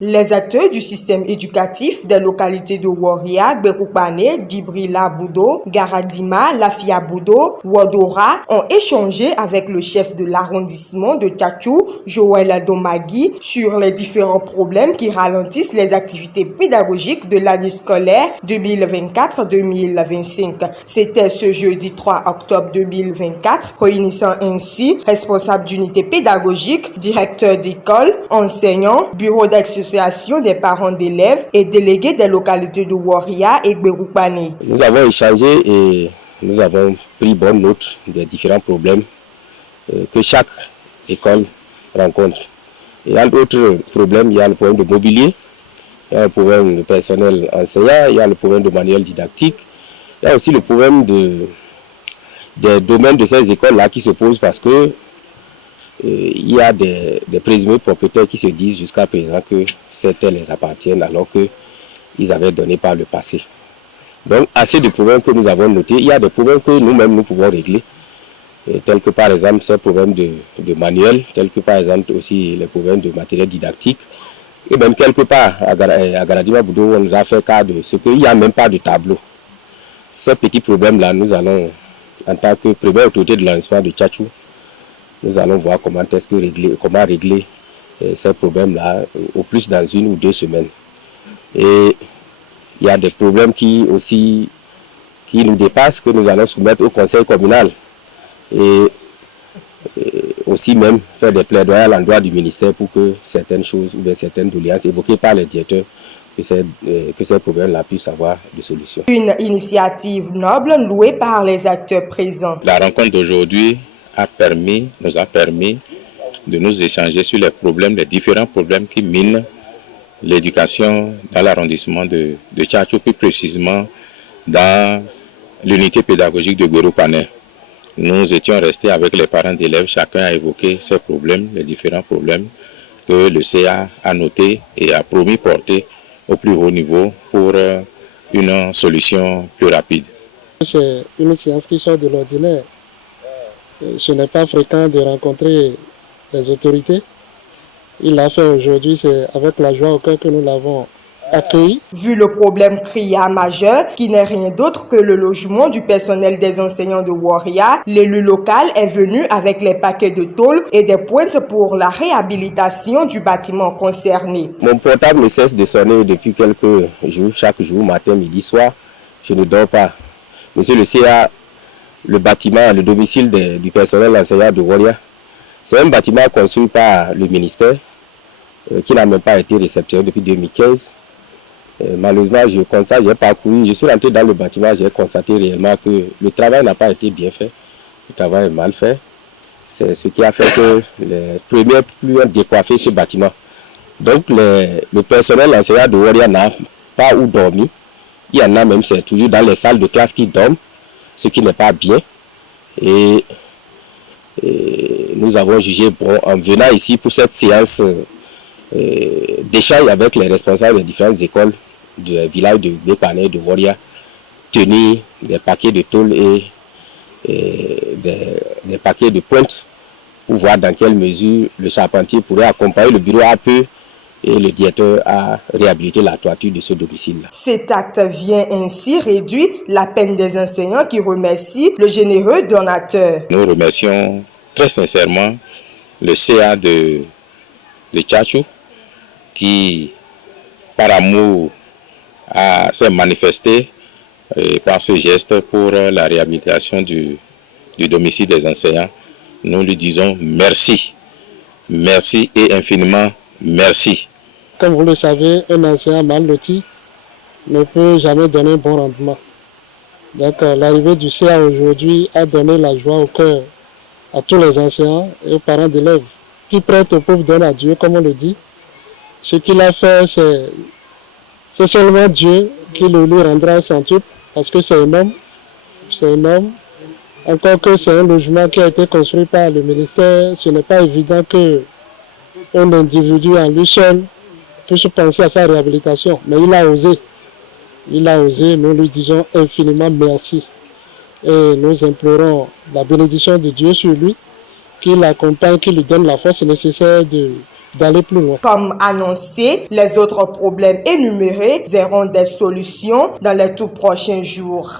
Les acteurs du système éducatif des localités de Woria, Beroupane, Dibrila Boudo, Garadima, Lafia Boudo, Wodora ont échangé avec le chef de l'arrondissement de Tchatchou, Joël Domagui, sur les différents problèmes qui ralentissent les activités pédagogiques de l'année scolaire 2024-2025. C'était ce jeudi 3 octobre 2024, réunissant ainsi responsables d'unités pédagogiques, directeurs d'école, enseignants, bureaux d'association des parents d'élèves et délégués des localités de Woria et Beroupane. Nous avons échangé et nous avons pris bonne note des différents problèmes que chaque école rencontre. Et entre autres problèmes, il y a le problème de mobilier, il y a le problème de personnel enseignant, il y a le problème de manuel didactique, il y a aussi le problème des domaines de ces écoles-là qui se posent parce que il y a des présumés propriétaires qui se disent jusqu'à présent que ces terres les appartiennent alors qu'ils avaient donné par le passé. Donc, assez de problèmes que nous avons notés. Il y a des problèmes que nous-mêmes nous pouvons régler, tels que par exemple ces problèmes de manuel, tels que par exemple aussi les problèmes de matériel didactique. Et même quelque part, à Garadima Boudo, on nous a fait cas de ce qu'il n'y a même pas de tableau. Ces petits problèmes-là, nous allons, en tant que première autorité de l'arrondissement de Tchatchou, nous allons voir comment régler ces problèmes-là au plus dans 1 ou 2 semaines. Et il y a des problèmes qui nous dépassent, que nous allons soumettre au conseil communal. Et aussi même faire des plaidoyers à l'endroit du ministère pour que certaines choses ou bien certaines doléances évoquées par les directeurs, que ces problèmes-là puissent avoir des solutions. Une initiative noble louée par les acteurs présents. La rencontre d'aujourd'hui nous a permis de nous échanger sur les différents problèmes qui minent l'éducation dans l'arrondissement de Tchatchou, plus précisément dans l'unité pédagogique de Beroupane. Nous étions restés avec les parents d'élèves, chacun a évoqué ses problèmes, les différents problèmes que le CA a notés et a promis porter au plus haut niveau pour une solution plus rapide. C'est une séance qui sort de l'ordinaire. Ce n'est pas fréquent de rencontrer les autorités. Il l'a fait aujourd'hui, c'est avec la joie au cœur que nous l'avons accueilli. Vu le problème criard majeur, qui n'est rien d'autre que le logement du personnel des enseignants de Woria, l'élu local est venu avec les paquets de tôle et des pointes pour la réhabilitation du bâtiment concerné. Mon portable ne cesse de sonner depuis quelques jours, chaque jour, matin, midi, soir. Je ne dors pas. Monsieur le CA, le bâtiment, le domicile du personnel enseignant de Woria, c'est un bâtiment construit par le ministère qui n'a même pas été réceptionné depuis 2015. Malheureusement, j'ai parcouru, je suis rentré dans le bâtiment, j'ai constaté réellement que le travail n'a pas été bien fait, le travail est mal fait. C'est ce qui a fait que les premiers pluies ont décoiffé ce bâtiment. Donc le personnel enseignant de Woria n'a pas où dormir. Il y en a même, c'est toujours dans les salles de classe qui dorment, ce qui n'est pas bien. Et nous avons jugé bon, en venant ici pour cette séance d'échange avec les responsables des différentes écoles du village de Beroupane et de Woria, tenir des paquets de tôle et des paquets de pointes pour voir dans quelle mesure le charpentier pourrait accompagner le bureau AP et le directeur à réhabiliter la toiture de ce domicile. Cet acte vient ainsi réduire la peine des enseignants qui remercient le généreux donateur. Nous remercions très sincèrement le CA de Tchatchou qui, par amour, s'est manifesté par ce geste pour la réhabilitation du domicile des enseignants. Nous lui disons merci. Merci et infiniment merci. Comme vous le savez, un enseignant mal loti ne peut jamais donner un bon rendement. Donc l'arrivée du CA aujourd'hui a donné la joie au cœur à tous les enseignants et aux parents d'élèves qui prêtent au pauvre donne à Dieu, comme on le dit. Ce qu'il a fait, c'est seulement Dieu qui le lui rendra centuple, parce que c'est un homme. C'est un homme. Encore que c'est un logement qui a été construit par le ministère, ce n'est pas évident qu'un individu en lui seul puisse penser à sa réhabilitation. Mais il a osé. Il a osé, nous lui disons infiniment merci. Et nous implorons la bénédiction de Dieu sur lui, qu'il l'accompagne, qu'il lui donne la force nécessaire de d'aller plus loin. Comme annoncé, les autres problèmes énumérés verront des solutions dans les tout prochains jours.